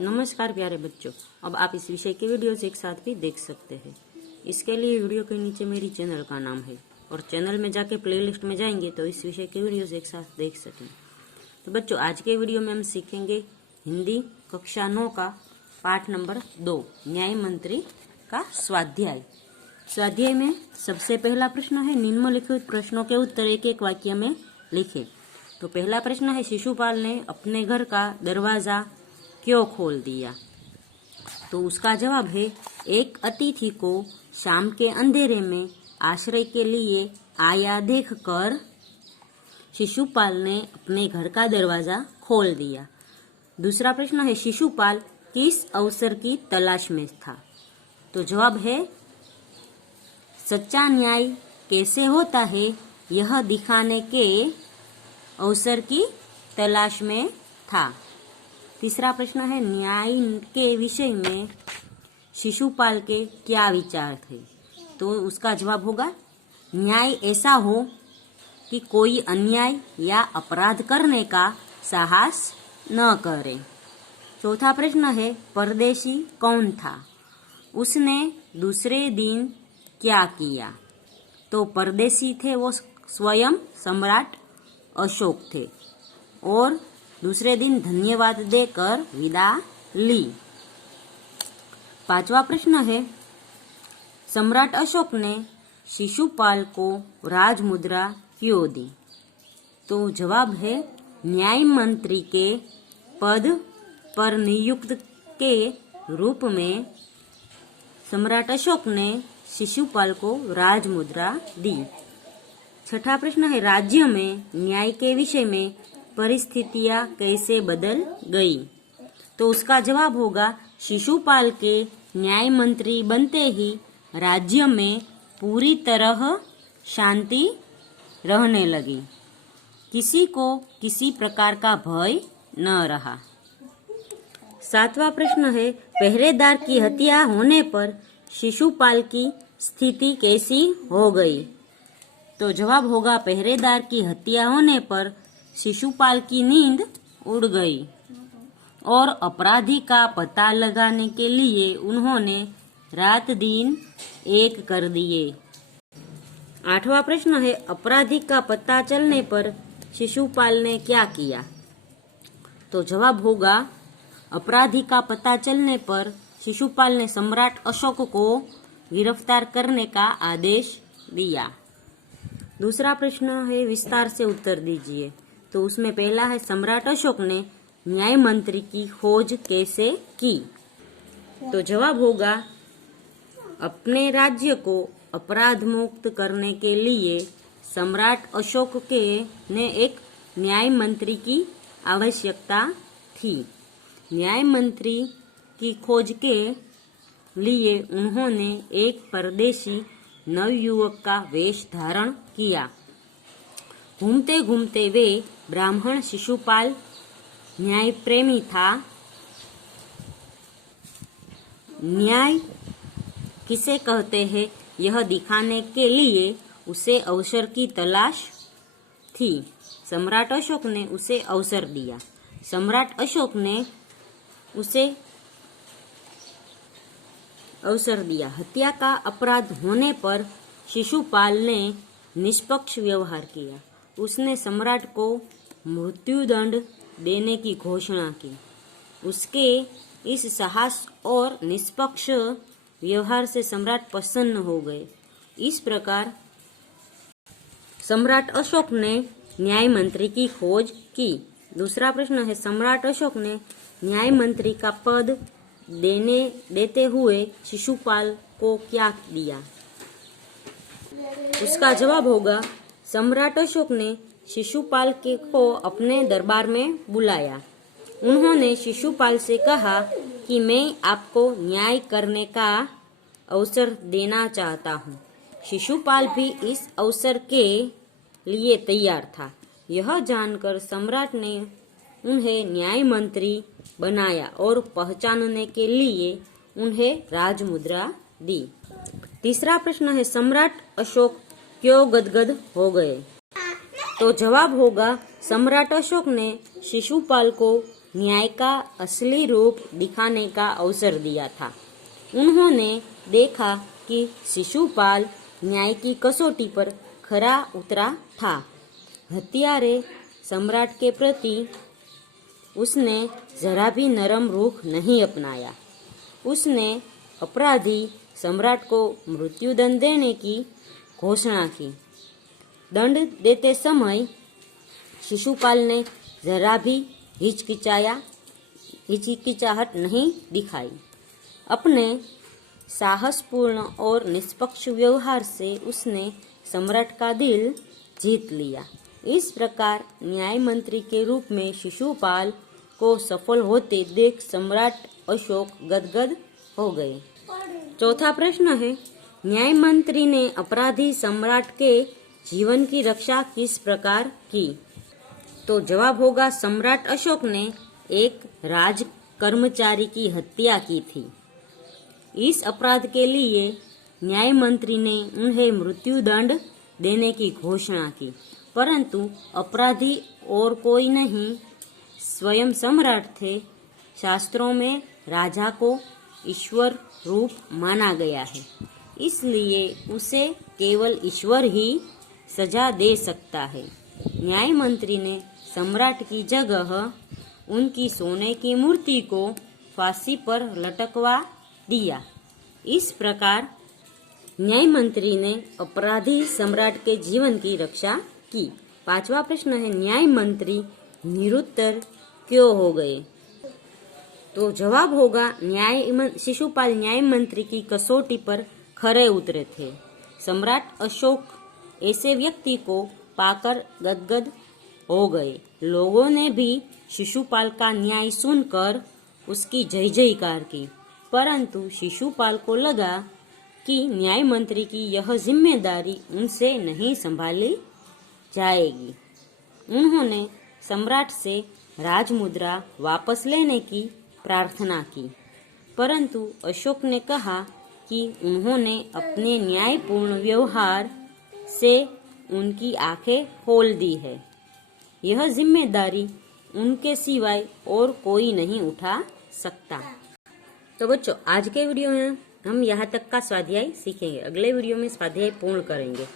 नमस्कार प्यारे बच्चों, अब आप इस विषय के वीडियोस एक साथ भी देख सकते हैं। इसके लिए वीडियो के नीचे मेरी चैनल का नाम है और चैनल में जाके प्लेलिस्ट में जाएंगे तो इस विषय के वीडियोस एक साथ देख सकें। तो बच्चों, आज के वीडियो में हम सीखेंगे हिंदी कक्षा 9 का पाठ नंबर 2 न्याय मंत्री का स्वाध्याय। स्वाध्याय में सबसे पहला प्रश्न है, निम्नलिखित प्रश्नों के उत्तर एक एक वाक्य में लिखे। तो पहला प्रश्न है, शिशुपाल ने अपने घर का दरवाजा क्यों खोल दिया? तो उसका जवाब है, एक अतिथि को शाम के अंधेरे में आश्रय के लिए आया देखकर शिशुपाल ने अपने घर का दरवाजा खोल दिया। दूसरा प्रश्न है, शिशुपाल किस अवसर की तलाश में था? तो जवाब है, सच्चा न्याय कैसे होता है यह दिखाने के अवसर की तलाश में था। तीसरा प्रश्न है, न्याय के विषय में शिशुपाल के क्या विचार थे? तो उसका जवाब होगा, न्याय ऐसा हो कि कोई अन्याय या अपराध करने का साहस न करे। चौथा प्रश्न है, परदेशी कौन था? उसने दूसरे दिन क्या किया? तो परदेशी थे वो स्वयं सम्राट अशोक थे और दूसरे दिन धन्यवाद देकर विदा ली। पांचवा प्रश्न है, सम्राट अशोक ने शिशुपाल को राजमुद्रा क्यों दी? तो जवाब है, न्याय मंत्री के पद पर नियुक्त के रूप में सम्राट अशोक ने शिशुपाल को राजमुद्रा दी। छठा प्रश्न है, राज्य में न्याय के विषय में परिस्थितियां कैसे बदल गई? तो उसका जवाब होगा, शिशुपाल के न्याय मंत्री बनते ही राज्य में पूरी तरह शांति रहने लगी। किसी को किसी प्रकार का भय न रहा। सातवां प्रश्न है, पहरेदार की हत्या होने पर शिशुपाल की स्थिति कैसी हो गई? तो जवाब होगा, पहरेदार की हत्या होने पर शिशुपाल की नींद उड़ गई और अपराधी का पता लगाने के लिए उन्होंने रात दिन एक कर दिए। आठवां प्रश्न है, अपराधी का पता चलने पर शिशुपाल ने क्या किया? तो जवाब होगा, अपराधी का पता चलने पर शिशुपाल ने सम्राट अशोक को गिरफ्तार करने का आदेश दिया। दूसरा प्रश्न है, विस्तार से उत्तर दीजिए। तो उसमें पहला है, सम्राट अशोक ने न्याय मंत्री की खोज कैसे की? तो जवाब होगा, अपने राज्य को अपराध मुक्त करने के लिए सम्राट अशोक ने एक न्याय मंत्री की आवश्यकता थी। न्याय मंत्री की खोज के लिए उन्होंने एक परदेशी नवयुवक का वेश धारण किया। घूमते घूमते वे ब्राह्मण शिशुपाल न्याय प्रेमी था। न्याय किसे कहते हैं यह दिखाने के लिए उसे अवसर की तलाश थी। सम्राट अशोक ने उसे अवसर दिया। सम्राट अशोक ने उसे अवसर दिया। हत्या का अपराध होने पर शिशुपाल ने निष्पक्ष व्यवहार किया। उसने सम्राट को मृत्युदंड देने की घोषणा की। उसके इस साहस और निष्पक्ष व्यवहार से सम्राट प्रसन्न हो गए। इस प्रकार सम्राट अशोक ने न्याय मंत्री की खोज की। दूसरा प्रश्न है, सम्राट अशोक ने न्याय मंत्री का पद देते हुए शिशुपाल को क्या दिया? उसका जवाब होगा, सम्राट अशोक ने शिशुपाल को अपने दरबार में बुलाया। उन्होंने शिशुपाल से कहा कि मैं आपको न्याय करने का अवसर देना चाहता हूँ। शिशुपाल भी इस अवसर के लिए तैयार था। यह जानकर सम्राट ने उन्हें न्याय मंत्री बनाया और पहचानने के लिए उन्हें राजमुद्रा दी। तीसरा प्रश्न है, सम्राट अशोक क्यों गदगद हो गए? तो जवाब होगा, सम्राट अशोक ने शिशुपाल को न्याय का असली रूप दिखाने का अवसर दिया था। उन्होंने देखा कि शिशुपाल न्याय की कसौटी पर खरा उतरा था। हत्यारे सम्राट के प्रति उसने जरा भी नरम रुख नहीं अपनाया। उसने अपराधी सम्राट को मृत्युदंड देने की घोषणा की। दंड देते समय शिशुपाल ने जरा भी हिचकिचाहट नहीं दिखाई। अपने साहसपूर्ण और निष्पक्ष व्यवहार से उसने सम्राट का दिल जीत लिया। इस प्रकार न्याय मंत्री के रूप में शिशुपाल को सफल होते देख सम्राट अशोक गदगद हो गए। चौथा प्रश्न है, न्याय मंत्री ने अपराधी सम्राट के जीवन की रक्षा किस प्रकार की? तो जवाब होगा, सम्राट अशोक ने एक राज कर्मचारी की हत्या की थी। इस अपराध के लिए न्याय मंत्री ने उन्हें मृत्युदंड देने की घोषणा की, परंतु अपराधी और कोई नहीं, स्वयं सम्राट थे। शास्त्रों में राजा को ईश्वर रूप माना गया है, इसलिए उसे केवल ईश्वर ही सजा दे सकता है। न्याय मंत्री ने सम्राट की जगह उनकी सोने की मूर्ति को फांसी पर लटकवा दिया। इस प्रकार न्याय मंत्री ने अपराधी सम्राट के जीवन की रक्षा की। पांचवा प्रश्न है, न्याय मंत्री निरुत्तर क्यों हो गए? तो जवाब होगा, शिशुपाल न्याय मंत्री की कसौटी पर खरे उतरे थे। सम्राट अशोक ऐसे व्यक्ति को पाकर गदगद हो गए। लोगों ने भी शिशुपाल का न्याय सुनकर उसकी जय जयकार की, परंतु शिशुपाल को लगा कि न्याय मंत्री की यह जिम्मेदारी उनसे नहीं संभाली जाएगी। उन्होंने सम्राट से राजमुद्रा वापस लेने की प्रार्थना की, परंतु अशोक ने कहा कि उन्होंने अपने न्यायपूर्ण व्यवहार से उनकी आंखें खोल दी है। यह जिम्मेदारी उनके सिवाय और कोई नहीं उठा सकता। तो बच्चों, आज के वीडियो में हम यहाँ तक का स्वाध्याय सीखेंगे। अगले वीडियो में स्वाध्याय पूर्ण करेंगे।